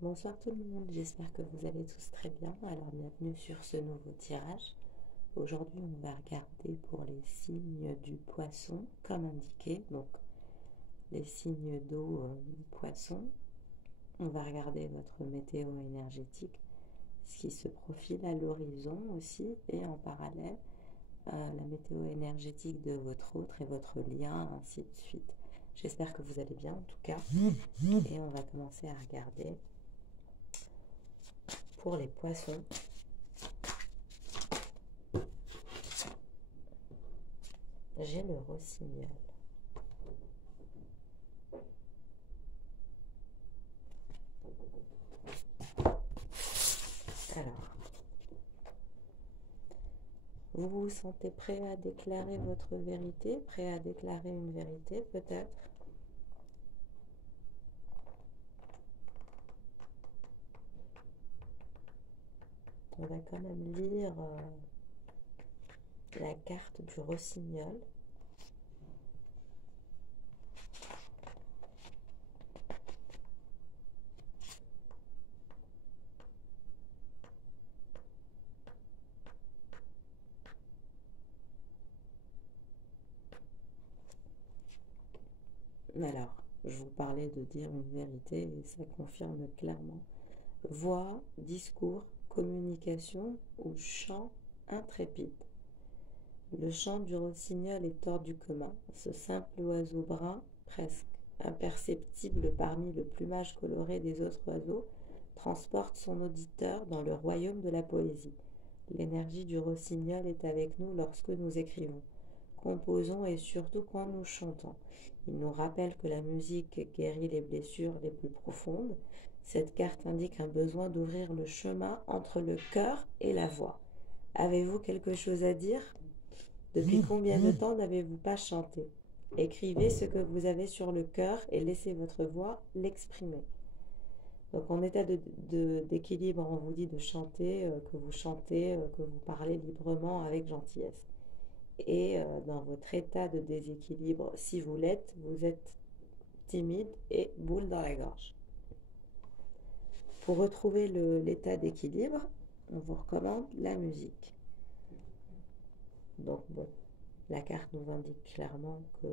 Bonsoir tout le monde, j'espère que vous allez tous très bien. Alors bienvenue sur ce nouveau tirage. Aujourd'hui on va regarder pour les signes du poisson comme indiqué, donc les signes d'eau poisson. On va regarder votre météo énergétique, ce qui se profile à l'horizon aussi et en parallèle la météo énergétique de votre autre et votre lien, ainsi de suite. J'espère que vous allez bien en tout cas et on va commencer à regarder pour les poissons. J'ai le rossignol. Alors, vous vous sentez prêt à déclarer votre vérité, prêt à déclarer une vérité peut-être? On va quand même lire la carte du rossignol. Alors, je vous parlais de dire une vérité et ça confirme clairement. Voix, discours, communication ou chant intrépide. Le chant du rossignol est hors du commun. Ce simple oiseau brun, presque imperceptible parmi le plumage coloré des autres oiseaux, transporte son auditeur dans le royaume de la poésie. L'énergie du rossignol est avec nous lorsque nous écrivons, composons et surtout quand nous chantons. Il nous rappelle que la musique guérit les blessures les plus profondes. Cette carte indique un besoin d'ouvrir le chemin entre le cœur et la voix. Avez-vous quelque chose à dire? Depuis combien de temps n'avez-vous pas chanté? Écrivez ce que vous avez sur le cœur et laissez votre voix l'exprimer. Donc en état d'équilibre, on vous dit de chanter, que vous parlez librement avec gentillesse. Et dans votre état de déséquilibre, si vous l'êtes, vous êtes timide et boule dans la gorge. Pour retrouver l'état d'équilibre, on vous recommande la musique. Donc bon, la carte nous indique clairement que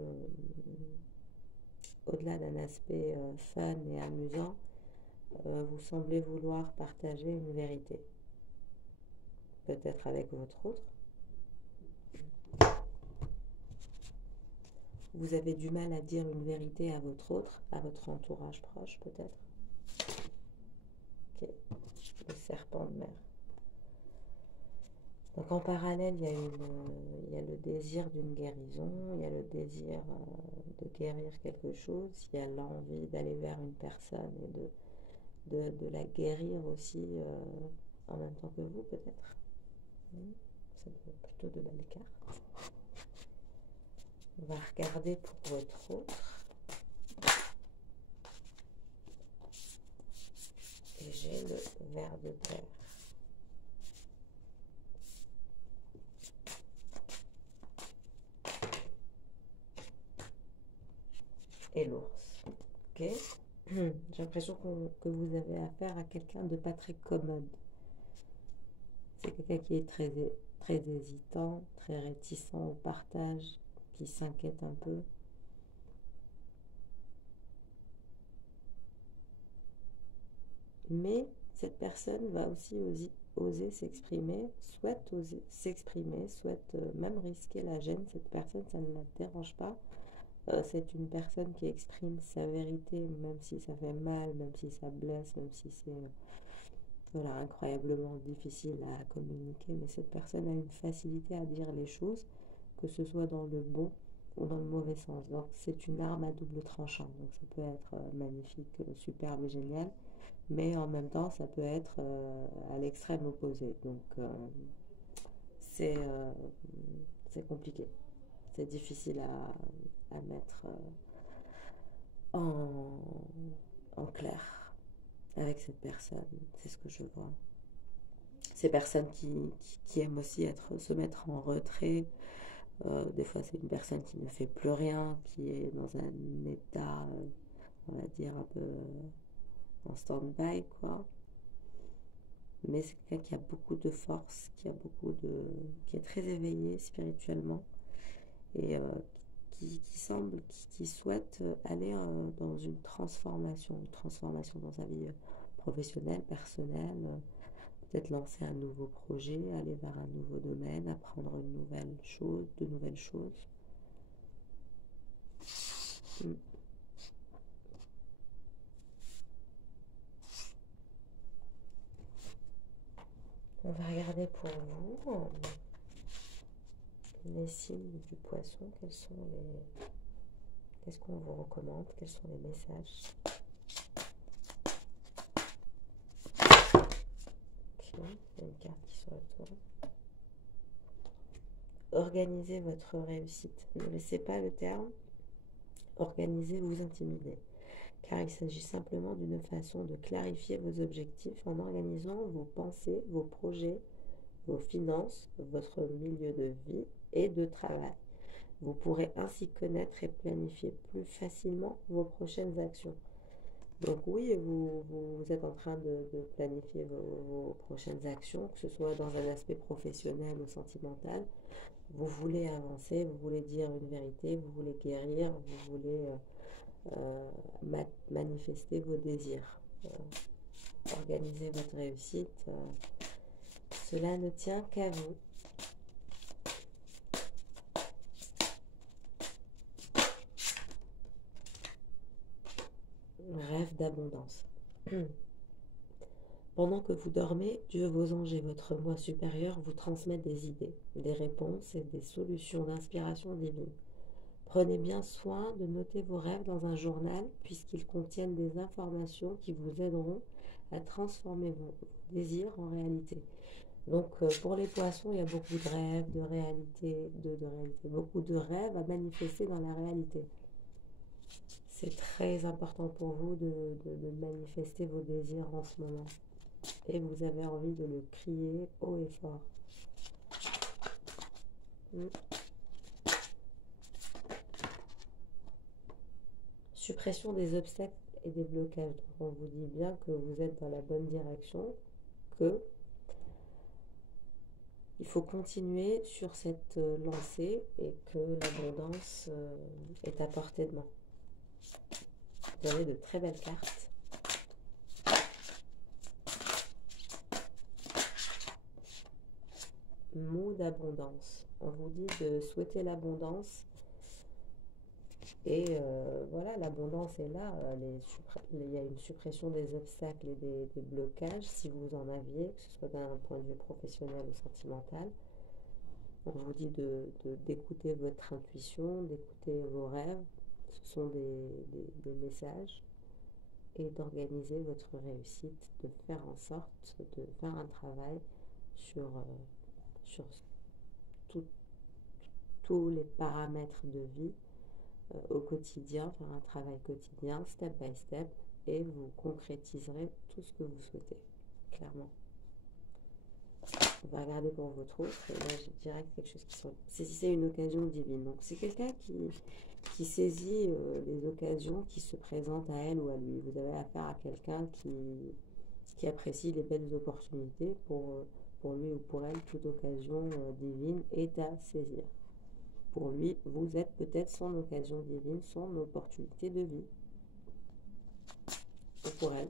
au-delà d'un aspect fun et amusant, vous semblez vouloir partager une vérité. Peut-être avec votre autre. Vous avez du mal à dire une vérité à votre autre, à votre entourage proche peut-être. Ok, le serpent de mer. Donc en parallèle, il y a le désir d'une guérison, il y a le désir de guérir quelque chose, il y a l'envie d'aller vers une personne et de la guérir aussi en même temps que vous peut-être. C'est plutôt de belles cartes. On va regarder pour votre autre. Et j'ai le ver de terre. Et l'ours. Ok. J'ai l'impression que vous avez affaire à quelqu'un de pas très commode. C'est quelqu'un qui est très hésitant, très réticent au partage, qui s'inquiète un peu. Mais cette personne va aussi oser s'exprimer, souhaite oser s'exprimer, souhaite même risquer la gêne. Cette personne, ça ne la dérange pas. C'est une personne qui exprime sa vérité, même si ça fait mal, même si ça blesse, même si c'est voilà, incroyablement difficile à communiquer. Mais cette personne a une facilité à dire les choses, que ce soit dans le bon ou dans le mauvais sens. Donc c'est une arme à double tranchant. Donc ça peut être magnifique, superbe et génial, mais en même temps ça peut être à l'extrême opposé. Donc c'est compliqué. C'est difficile à mettre en clair avec cette personne. C'est ce que je vois. Ces personnes qui aiment aussi se mettre en retrait. Des fois, c'est une personne qui ne fait plus rien, qui est dans un état, on va dire, un peu dans en stand-by, quoi. Mais c'est quelqu'un qui a beaucoup de force, qui est très éveillé spirituellement et qui semble, qui souhaite aller dans une transformation dans sa vie professionnelle, personnelle, peut-être lancer un nouveau projet, aller vers un nouveau domaine, apprendre une nouvelle chose, de nouvelles choses. On va regarder pour vous les signes du poisson. Qu'est-ce qu'on vous recommande? Quels sont les messages? Ok, il y a une carte qui se retourne. Organisez votre réussite. Ne laissez pas le terme organiser vous intimider, car il s'agit simplement d'une façon de clarifier vos objectifs en organisant vos pensées, vos projets, vos finances, votre milieu de vie et de travail. Vous pourrez ainsi connaître et planifier plus facilement vos prochaines actions. Donc oui, vous êtes en train de planifier vos prochaines actions, que ce soit dans un aspect professionnel ou sentimental. Vous voulez avancer, vous voulez dire une vérité, vous voulez guérir, vous voulez manifester vos désirs, organiser votre réussite. Cela ne tient qu'à vous. Rêve d'abondance. Pendant que vous dormez, Dieu, vos anges et votre moi supérieur vous transmettent des idées, des réponses et des solutions d'inspiration divine. Prenez bien soin de noter vos rêves dans un journal puisqu'ils contiennent des informations qui vous aideront à transformer vos désirs en réalité. Donc pour les poissons, il y a beaucoup de rêves, de réalité, beaucoup de rêves à manifester dans la réalité. C'est très important pour vous de manifester vos désirs en ce moment. Et vous avez envie de le crier haut et fort. Suppression des obstacles et des blocages. Donc on vous dit bien que vous êtes dans la bonne direction, que il faut continuer sur cette lancée et que l'abondance est à portée de main. Vous avez de très belles cartes. Mot d'abondance. On vous dit de souhaiter l'abondance. Et voilà, l'abondance est là. Il y a une suppression des obstacles et des blocages, si vous en aviez, que ce soit d'un point de vue professionnel ou sentimental. On vous dit d'écouter votre intuition, d'écouter vos rêves. Ce sont des messages. Et d'organiser votre réussite, de faire en sorte de faire un travail sur tous les paramètres de vie au quotidien, faire un travail quotidien, step by step, et vous concrétiserez tout ce que vous souhaitez, clairement. On va regarder pour votre autre, et là je dirais quelque chose qui saisissez une occasion divine. Donc c'est quelqu'un qui saisit les occasions qui se présentent à elle ou à lui. Vous avez affaire à quelqu'un qui apprécie les belles opportunités pour lui ou pour elle. Toute occasion divine est à saisir. Pour lui, vous êtes peut-être son occasion divine, son opportunité de vie. Ou pour elle.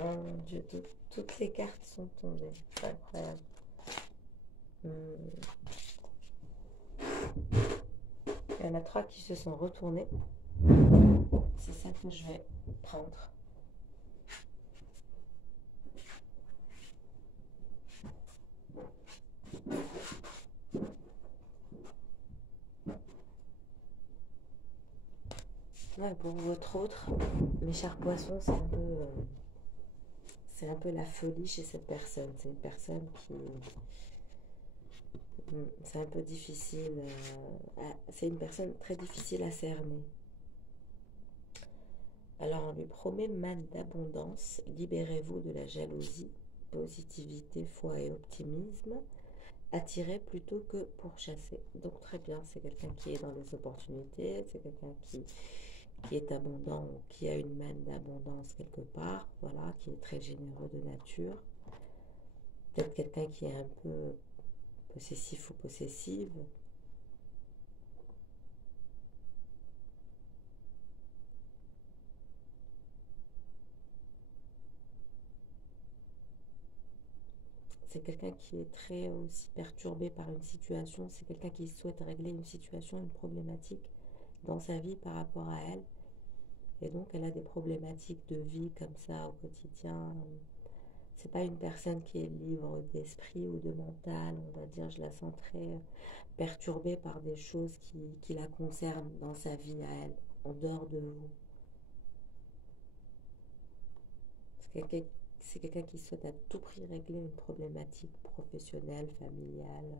Oh mon Dieu, toutes les cartes sont tombées. C'est incroyable. Il y en a 3 qui se sont retournés. C'est ça que je vais prendre. Ouais, pour votre autre, mes chers poissons, c'est un peu la folie chez cette personne. C'est une personne qui... C'est un peu difficile. C'est une personne très difficile à cerner. Alors on lui promet manne d'abondance, libérez-vous de la jalousie, positivité, foi et optimisme, attirer plutôt que pourchasser. Donc très bien, c'est quelqu'un qui est dans les opportunités, c'est quelqu'un qui est abondant ou qui a une manne d'abondance quelque part, voilà, qui est très généreux de nature. Peut-être quelqu'un qui est un peu possessif ou possessive. C'est quelqu'un qui est très aussi perturbé par une situation. C'est quelqu'un qui souhaite régler une situation, une problématique dans sa vie par rapport à elle. Et donc, elle a des problématiques de vie comme ça au quotidien. C'est pas une personne qui est libre d'esprit ou de mental, on va dire. Je la sens très perturbée par des choses qui la concernent dans sa vie à elle, en dehors de vous. C'est quelqu'un qui souhaite à tout prix régler une problématique professionnelle, familiale.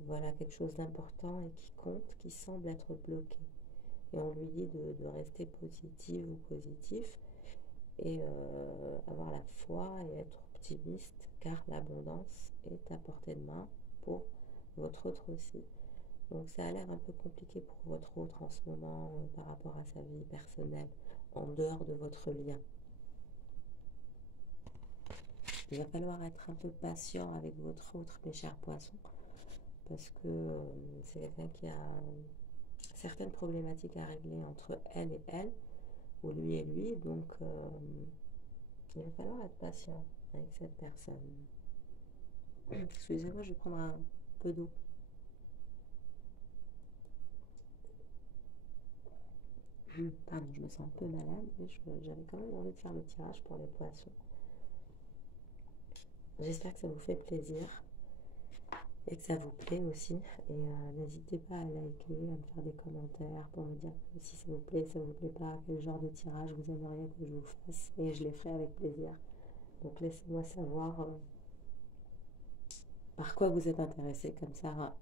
Voilà, quelque chose d'important et qui compte, qui semble être bloqué. Et on lui dit de rester positive ou positif et avoir la foi et être optimiste car l'abondance est à portée de main pour votre autre aussi. Donc ça a l'air un peu compliqué pour votre autre en ce moment par rapport à sa vie personnelle, en dehors de votre lien. Il va falloir être un peu patient avec votre autre, mes chers poissons, parce que c'est quelqu'un qui a certaines problématiques à régler entre elle et elle, ou lui et lui, donc il va falloir être patient avec cette personne. Excusez-moi, je vais prendre un peu d'eau. Pardon, je me sens un peu malade, mais j'avais quand même envie de faire le tirage pour les poissons. J'espère que ça vous fait plaisir et que ça vous plaît aussi. Et n'hésitez pas à liker, à me faire des commentaires pour me dire si ça vous plaît pas, quel genre de tirage vous aimeriez que je vous fasse. Et je les ferai avec plaisir. Donc laissez-moi savoir par quoi vous êtes intéressé, comme ça,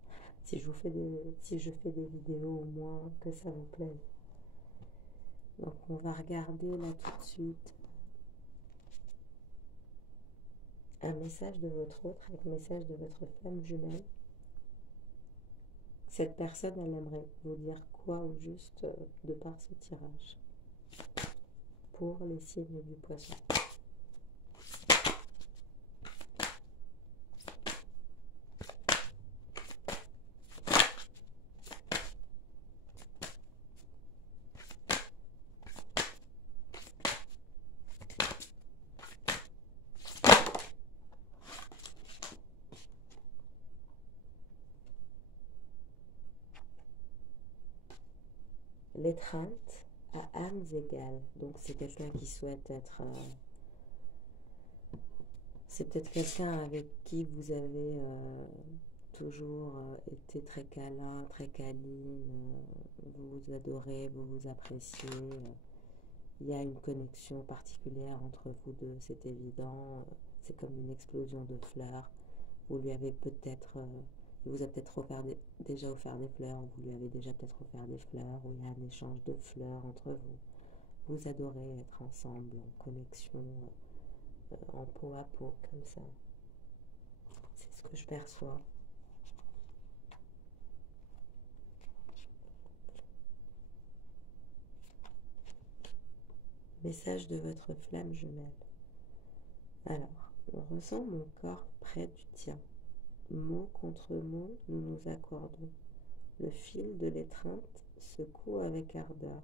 si je fais des vidéos au moins que ça vous plaise. Donc on va regarder là tout de suite un message de votre autre avec un message de votre flamme jumelle. Cette personne, elle aimerait vous dire quoi au juste de par ce tirage pour les signes du poisson. L'étreinte à âmes égales. Donc c'est quelqu'un qui souhaite être... c'est peut-être quelqu'un avec qui vous avez toujours été très câlin, très câline, vous vous adorez, vous vous appréciez. Il y a une connexion particulière entre vous deux, c'est évident. C'est comme une explosion de fleurs. Vous lui avez peut-être... il vous a peut-être déjà offert des fleurs, vous lui avez déjà peut-être offert des fleurs, ou il y a un échange de fleurs entre vous. Vous adorez être ensemble, en connexion, en peau à peau, comme ça. C'est ce que je perçois. Message de votre flamme jumelle. Alors, on ressent mon corps près du tien. Mot contre mot, nous nous accordons. Le fil de l'étreinte secoue avec ardeur.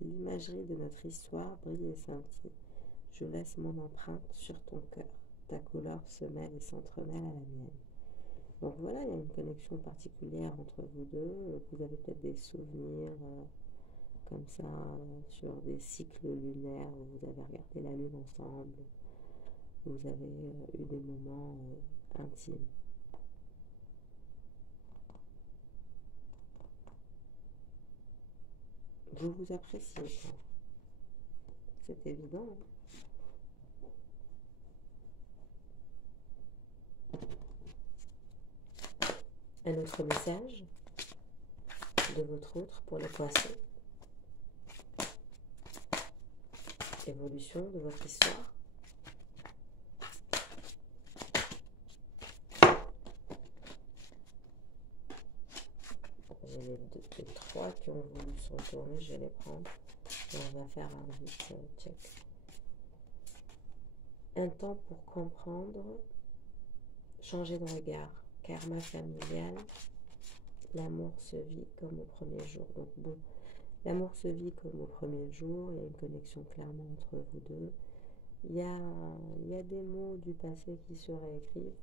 L'imagerie de notre histoire brille et scintille. Je laisse mon empreinte sur ton cœur. Ta couleur se mêle et s'entremêle à la mienne. Donc voilà, il y a une connexion particulière entre vous deux. Vous avez peut-être des souvenirs comme ça sur des cycles lunaires où vous avez regardé la lune ensemble. Vous avez eu des moments intimes. Vous vous appréciez, c'est évident. Un autre message de votre autre pour les poissons. évolution de votre histoire. J'ai les 3 qui ont voulu se retourner, je vais les prendre. Et on va faire un vite check. Un temps pour comprendre, changer de regard, karma familial, l'amour se vit comme au premier jour. Donc bon, l'amour se vit comme au premier jour, il y a une connexion clairement entre vous deux. Il y a des mots du passé qui se réécrivent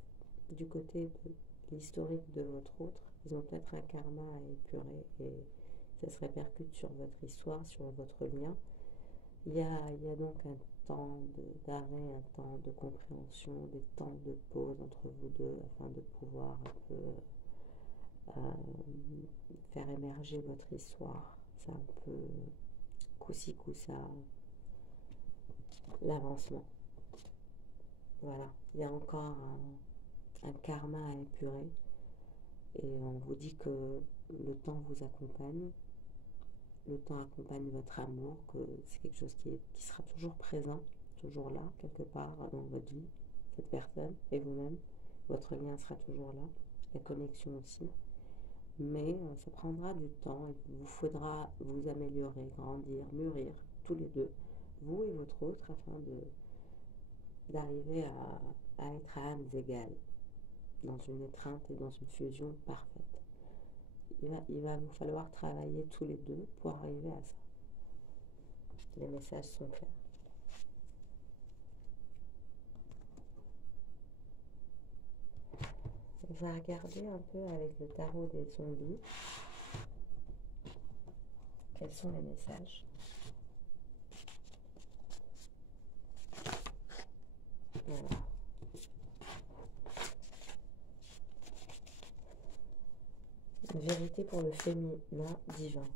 du côté de l'historique de votre autre. Ils ont peut-être un karma à épurer et ça se répercute sur votre histoire, sur votre lien. Il y a donc un temps d'arrêt, un temps de compréhension, des temps de pause entre vous deux afin de pouvoir un peu faire émerger votre histoire. C'est un peu coup-ci, coup-ça, l'avancement. Voilà, il y a encore un karma à épurer et on vous dit que le temps vous accompagne. Le temps accompagne votre amour, que c'est quelque chose qui sera toujours présent, toujours là, quelque part dans votre vie, cette personne et vous-même. Votre lien sera toujours là, la connexion aussi. Mais ça prendra du temps, il vous faudra vous améliorer, grandir, mûrir, tous les deux, vous et votre autre, afin d'arriver à être à âmes égales, dans une étreinte et dans une fusion parfaite. Il va vous falloir travailler tous les deux pour arriver à ça. Les messages sont clairs. On va regarder un peu avec le tarot des zombies. Quels sont les messages? Voilà. Une vérité pour le féminin divin.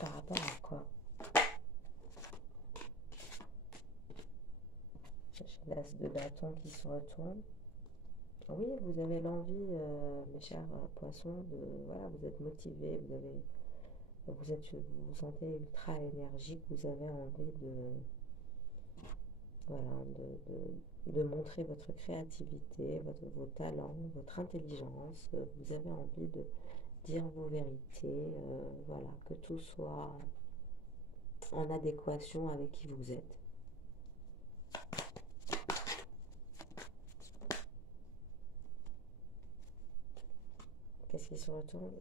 Par rapport à quoi? J'ai l'as de bâton qui se retourne. Oui, vous avez l'envie, mes chers poissons, voilà, vous êtes motivés, vous vous sentez ultra énergique, vous avez envie de montrer votre créativité, vos talents, votre intelligence. Vous avez envie de dire vos vérités, voilà, que tout soit en adéquation avec qui vous êtes. Qu'est-ce qui se retourne?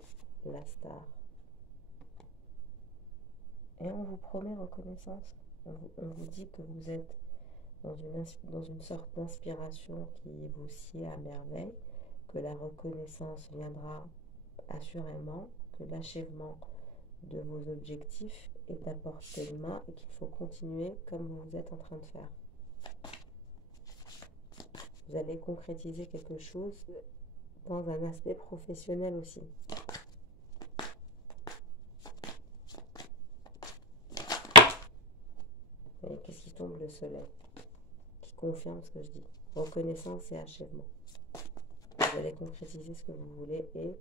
La star. Et on vous promet reconnaissance. On vous dit que vous êtes dans une sorte d'inspiration qui vous sied à merveille, que la reconnaissance viendra assurément, que l'achèvement de vos objectifs est à portée de main et qu'il faut continuer comme vous êtes en train de faire. Vous allez concrétiser quelque chose dans un aspect professionnel aussi. Et qu'est-ce qui tombe? Le soleil, qui confirme ce que je dis. Reconnaissance et achèvement. Vous allez concrétiser ce que vous voulez et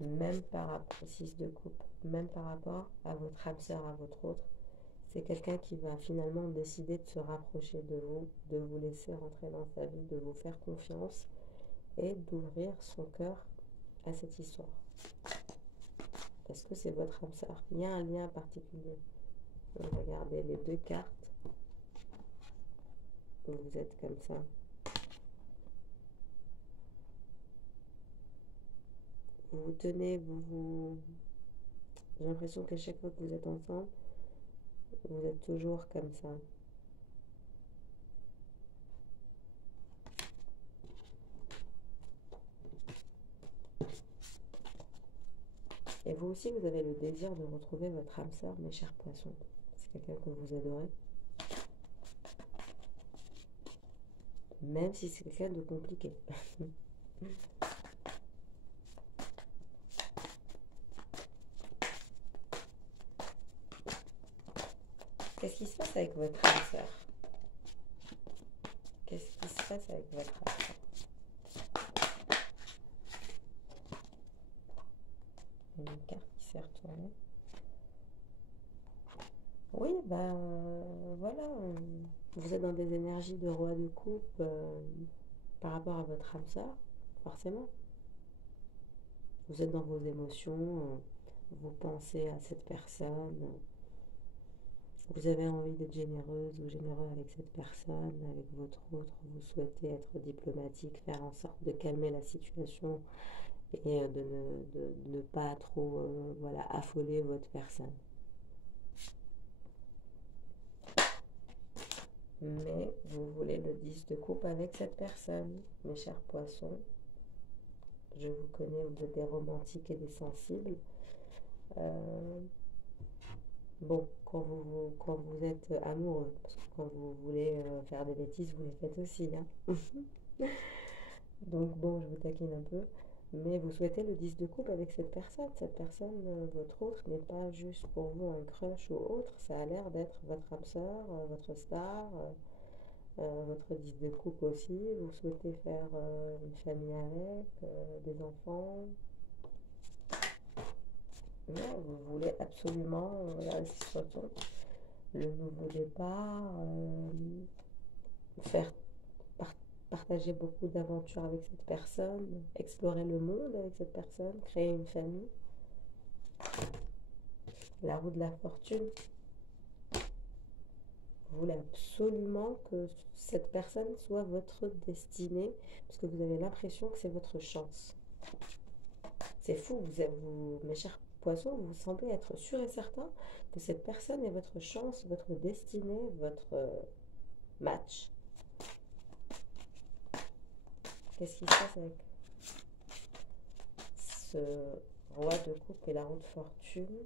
même par rapport au 6 de coupe, même par rapport à votre âme sœur, à votre autre, c'est quelqu'un qui va finalement décider de se rapprocher de vous laisser rentrer dans sa vie, de vous faire confiance et d'ouvrir son cœur à cette histoire. Parce que c'est votre âme sœur. Il y a un lien particulier. Regardez les 2 cartes. Vous êtes comme ça. Vous vous tenez, j'ai l'impression qu'à chaque fois que vous êtes ensemble, vous êtes toujours comme ça. Et vous aussi, vous avez le désir de retrouver votre âme sœur, mes chers poissons. C'est quelqu'un que vous adorez. Même si c'est quelqu'un de compliqué. Qu'est-ce qui se passe avec votre âme sœur? Qu'est-ce qui se passe avec votre âme sœur? Une carte qui s'est retournée. voilà, vous êtes dans des énergies de roi de coupe par rapport à votre âme sœur, forcément. Vous êtes dans vos émotions, vous pensez à cette personne, vous avez envie d'être généreuse ou généreux avec cette personne, avec votre autre, vous souhaitez être diplomatique, faire en sorte de calmer la situation et de ne pas trop voilà, affoler votre personne. Mais vous voulez le 10 de coupe avec cette personne, mes chers poissons. Je vous connais, vous êtes des romantiques et des sensibles. Bon, quand vous êtes amoureux, parce que quand vous voulez faire des bêtises, vous les faites aussi. Hein. Donc bon, je vous taquine un peu. Mais vous souhaitez le 10 de coupe avec cette personne. Cette personne, votre autre, n'est pas juste pour vous un crush ou autre. Ça a l'air d'être votre âme sœur, votre star, votre 10 de coupe aussi. Vous souhaitez faire une famille avec, des enfants. Mais vous voulez absolument, la situation, le nouveau départ, faire partager beaucoup d'aventures avec cette personne, explorer le monde avec cette personne, créer une famille. La roue de la fortune. Vous voulez absolument que cette personne soit votre destinée, parce que vous avez l'impression que c'est votre chance. C'est fou, mes chers poissons, vous semblez être sûr et certain que cette personne est votre chance, votre destinée, votre match. Qu'est-ce qui se passe avec ce roi de coupe et la roue de fortune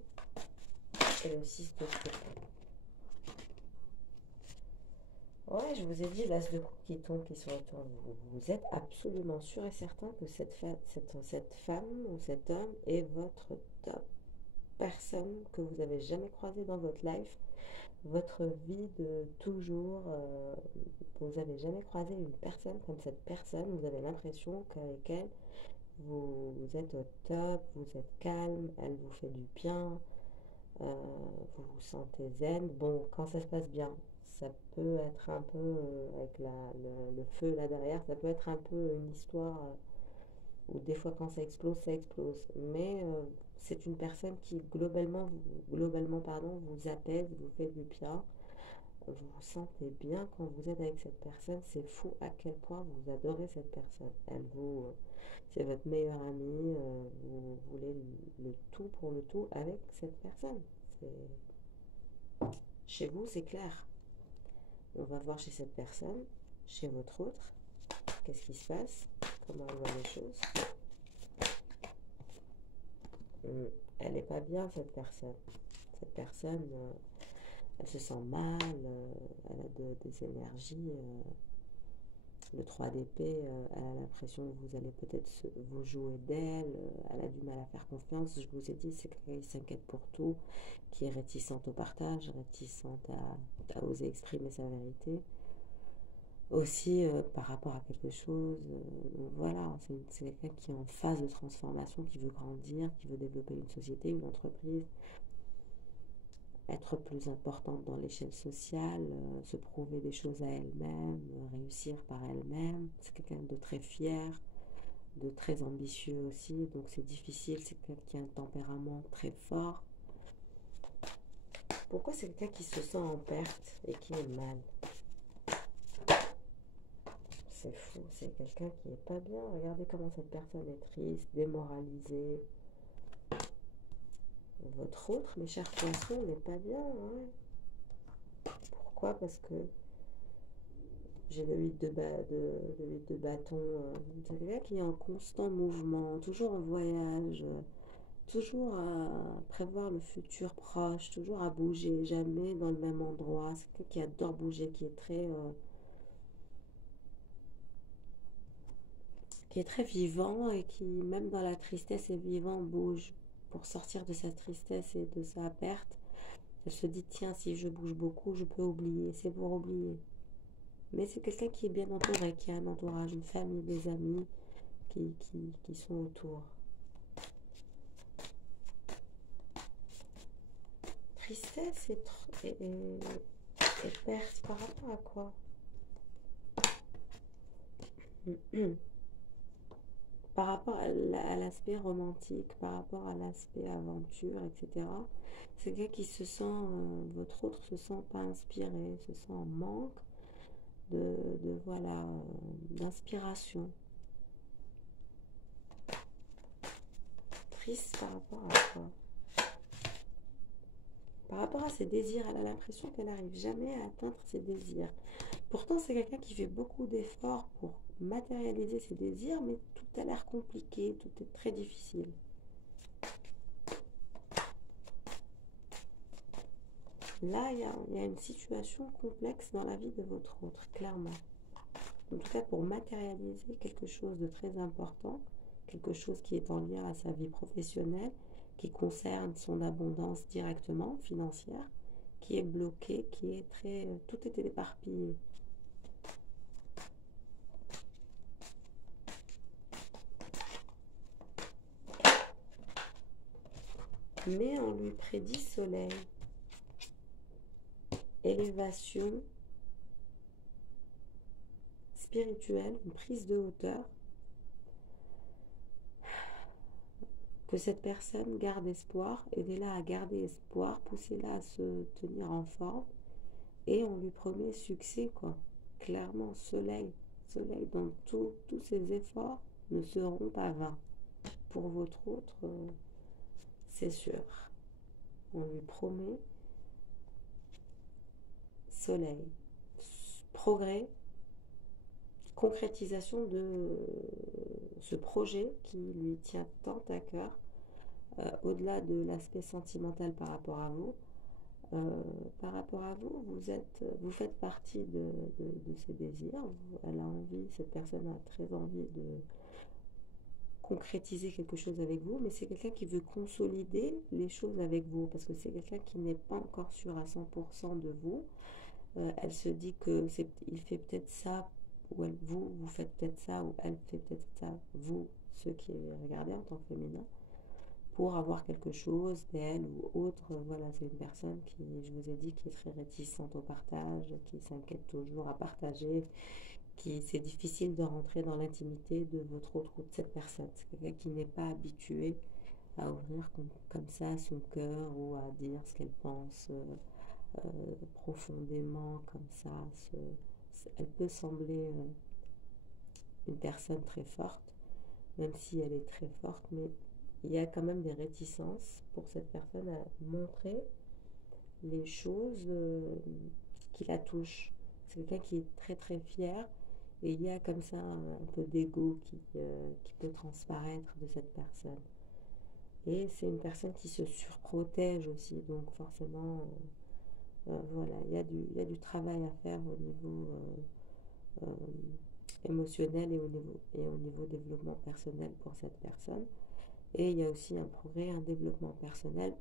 et le 6 de coupe? Ouais, je vous ai dit, l'as de coupe qui tombe, qui se retourne. Vous êtes absolument sûr et certain que cette femme ou cet homme est votre top personne que vous avez jamais croisée dans votre life, votre vie de toujours. Vous n'avez jamais croisé une personne comme cette personne. Vous avez l'impression qu'avec elle, vous êtes au top, vous êtes calme, elle vous fait du bien, vous vous sentez zen. Bon, quand ça se passe bien, ça peut être un peu, avec le feu là derrière, ça peut être un peu une histoire où des fois quand ça explose, ça explose. Mais c'est une personne qui globalement vous apaise, vous fait du bien. Vous vous sentez bien quand vous êtes avec cette personne. C'est fou à quel point vous adorez cette personne. C'est votre meilleure amie. Vous voulez le tout pour le tout avec cette personne. Chez vous, c'est clair. On va voir chez cette personne, chez votre autre. Qu'est-ce qui se passe? Comment elle voit les choses? Elle n'est pas bien, cette personne. Cette personne, elle se sent mal, elle a des énergies. Le 3 d'épée, elle a l'impression que vous allez peut-être vous jouer d'elle, elle a du mal à faire confiance. Je vous ai dit, c'est quelqu'un qui s'inquiète pour tout, qui est réticente au partage, réticente à oser exprimer sa vérité. Aussi par rapport à quelque chose, donc voilà, c'est quelqu'un qui est en phase de transformation, qui veut grandir, qui veut développer une société, une entreprise, être plus importante dans l'échelle sociale, se prouver des choses à elle-même, réussir par elle-même. C'est quelqu'un de très fier, de très ambitieux aussi, donc c'est difficile, c'est quelqu'un qui a un tempérament très fort. Pourquoi c'est quelqu'un qui se sent en perte et qui est mal? C'est fou, c'est quelqu'un qui est pas bien. Regardez comment cette personne est triste, démoralisée. Votre autre, mes chers poissons, n'est pas bien. Hein. Pourquoi? Parce que j'ai le 8 de bâton. C'est quelqu'un qui est en constant mouvement, toujours en voyage, toujours à prévoir le futur proche, toujours à bouger, jamais dans le même endroit. C'est quelqu'un qui adore bouger, qui est très vivant et qui, même dans la tristesse est vivant, bouge pour sortir de sa tristesse et de sa perte. Elle se dit, tiens, si je bouge beaucoup, je peux oublier, c'est pour oublier. Mais c'est quelqu'un qui est bien entouré, qui a un entourage, une famille, des amis qui sont autour. tristesse et perte par rapport à quoi? Par rapport à l'aspect romantique, par rapport à l'aspect aventure, etc. C'est quelqu'un qui se sent, votre autre se sent pas inspiré, se sent en manque voilà, d'inspiration. Triste par rapport à quoi? Par rapport à ses désirs, elle a l'impression qu'elle n'arrive jamais à atteindre ses désirs. Pourtant, c'est quelqu'un qui fait beaucoup d'efforts pour matérialiser ses désirs, mais tout a l'air compliqué, tout est très difficile. Là, il y a une situation complexe dans la vie de votre autre, clairement. En tout cas, pour matérialiser quelque chose de très important, quelque chose qui est en lien à sa vie professionnelle, qui concerne son abondance directement, financière, qui est bloqué, qui est très... tout est éparpillé. Mais on lui prédit soleil, élévation spirituelle, une prise de hauteur, que cette personne garde espoir, aidez-la à garder espoir, poussez-la à se tenir en forme, et on lui promet succès, quoi. Clairement, soleil, dans tous ses efforts ne seront pas vains. Pour votre autre, c'est sûr. On lui promet soleil, progrès, concrétisation de ce projet qui lui tient tant à cœur, au-delà de l'aspect sentimental par rapport à vous. Vous faites partie de ses désirs. Elle a envie, cette personne a très envie de concrétiser quelque chose avec vous, mais c'est quelqu'un qui veut consolider les choses avec vous, parce que c'est quelqu'un qui n'est pas encore sûr à 100% de vous. Elle se dit que il fait peut-être ça, ou vous faites peut-être ça, ou elle fait peut-être ça, vous, ceux qui regardez en tant que féminin, pour avoir quelque chose d'elle ou autre. Voilà, c'est une personne qui, je vous ai dit, qui est très réticente au partage, qui s'inquiète toujours à partager, c'est difficile de rentrer dans l'intimité de votre autre ou de cette personne. C'est quelqu'un qui n'est pas habitué à ouvrir comme ça son cœur ou à dire ce qu'elle pense profondément comme ça. Elle peut sembler une personne très forte, même si elle est très forte, mais il y a quand même des réticences pour cette personne à montrer les choses qui la touchent. C'est quelqu'un qui est très très fier, et il y a comme ça un peu d'ego qui peut transparaître de cette personne. Et c'est une personne qui se surprotège aussi, donc forcément, voilà, il y a du travail à faire au niveau émotionnel et au niveau développement personnel pour cette personne. Et il y a aussi un progrès, un développement personnel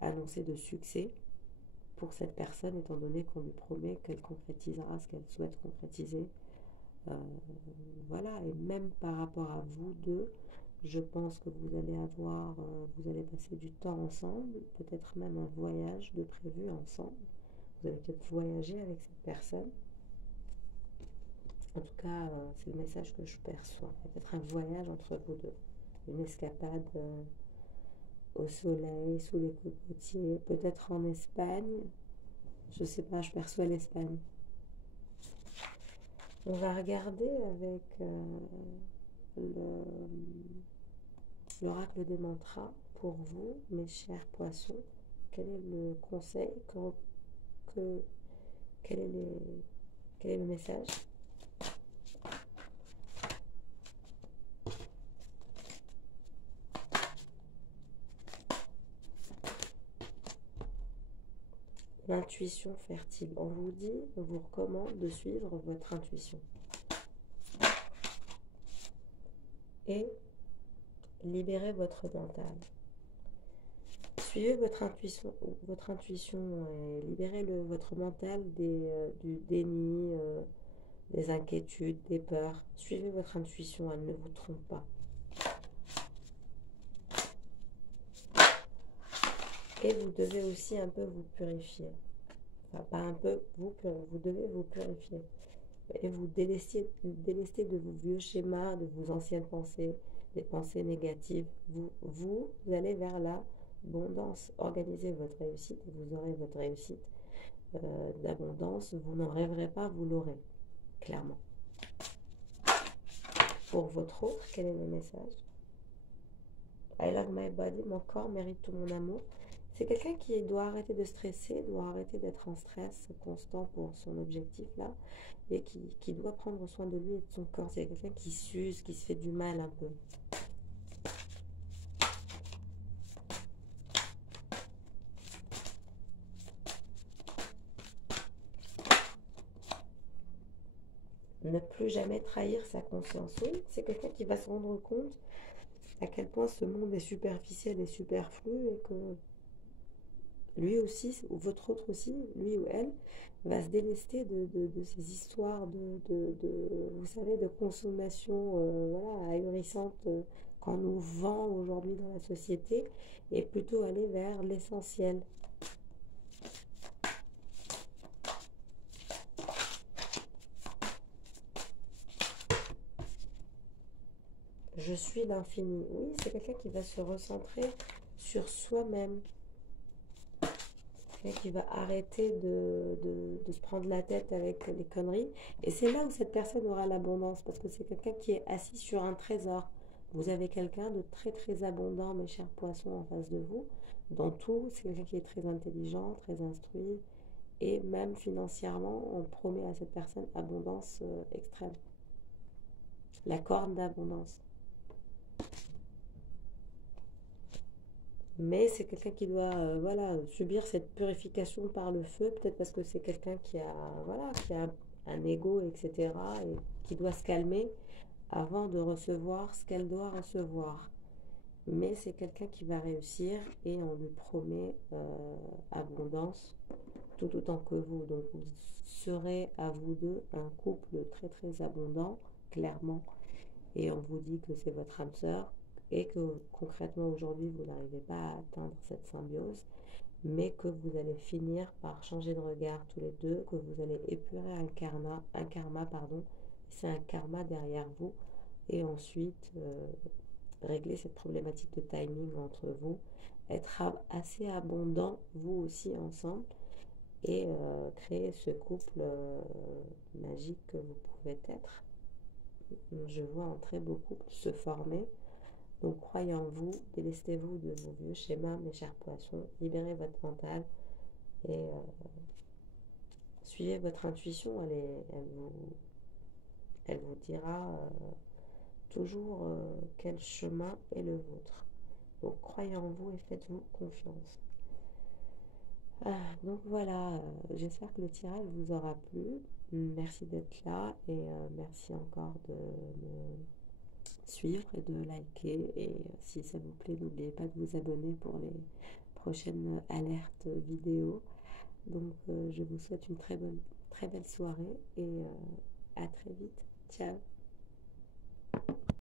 annoncé de succès pour cette personne, étant donné qu'on lui promet qu'elle concrétisera ce qu'elle souhaite concrétiser. Voilà, et même par rapport à vous deux, je pense que vous allez passer du temps ensemble, peut-être même un voyage de prévu ensemble. Vous allez peut-être voyager avec cette personne. En tout cas, c'est le message que je perçois. Peut-être un voyage entre vous deux, une escapade au soleil, sous les cocotiers, peut-être en Espagne. Je sais pas, je perçois l'Espagne. On va regarder avec l'oracle des mantras pour vous, mes chers poissons. Quel est le conseil quel est le message? L'intuition fertile. On vous recommande de suivre votre intuition. Et libérez votre mental. Suivez votre intuition et libérez votre mental du déni, des inquiétudes, des peurs. Suivez votre intuition, elle ne vous trompe pas. Et vous devez aussi un peu vous purifier. Enfin, pas un peu, vous devez vous purifier. Et vous délester de vos vieux schémas, de vos anciennes pensées, des pensées négatives. Vous allez vers l'abondance. Organisez votre réussite et vous aurez votre réussite d'abondance. Vous n'en rêverez pas, vous l'aurez, clairement. Pour votre autre, quel est le message? I love my body, mon corps mérite tout mon amour. C'est quelqu'un qui doit arrêter de stresser, doit arrêter d'être en stress constant pour son objectif là, et qui doit prendre soin de lui et de son corps. C'est quelqu'un qui s'use, qui se fait du mal un peu. Ne plus jamais trahir sa conscience. Oui, c'est quelqu'un qui va se rendre compte à quel point ce monde est superficiel et superflu et que lui aussi, ou votre autre aussi, lui ou elle, va se délester de ces histoires vous savez, de consommation voilà, ahurissante qu'on nous vend aujourd'hui dans la société et plutôt aller vers l'essentiel. Je suis l'infini. Oui, c'est quelqu'un qui va se recentrer sur soi-même. Quelqu'un qui va arrêter de se prendre la tête avec les conneries. Et c'est là où cette personne aura l'abondance, parce que c'est quelqu'un qui est assis sur un trésor. Vous avez quelqu'un de très très abondant, mes chers poissons, en face de vous. Dans tout, c'est quelqu'un qui est très intelligent, très instruit. Et même financièrement, on promet à cette personne abondance extrême. La corne d'abondance. Mais c'est quelqu'un qui doit voilà, subir cette purification par le feu, peut-être parce que c'est quelqu'un qui a, voilà, qui a un ego, etc. et qui doit se calmer avant de recevoir ce qu'elle doit recevoir. Mais c'est quelqu'un qui va réussir et on lui promet abondance tout autant que vous. Donc vous serez à vous deux un couple très très abondant, clairement. Et on vous dit que c'est votre âme sœur et que concrètement aujourd'hui vous n'arrivez pas à atteindre cette symbiose, mais que vous allez finir par changer de regard tous les deux, que vous allez épurer un karma pardon, c'est un karma derrière vous, et ensuite régler cette problématique de timing entre vous, être assez abondant vous aussi ensemble et créer ce couple magique que vous pouvez être. Je vois en très beau couple se former. Donc croyez en vous, délestez-vous de vos vieux schémas, mes chers poissons, libérez votre mental et suivez votre intuition, elle vous dira toujours quel chemin est le vôtre. Donc croyez en vous et faites-vous confiance. Donc voilà, j'espère que le tirage vous aura plu. Merci d'être là et merci encore de me suivre et de liker. Et si ça vous plaît, n'oubliez pas de vous abonner pour les prochaines alertes vidéo. Donc je vous souhaite une très belle soirée et à très vite. Ciao.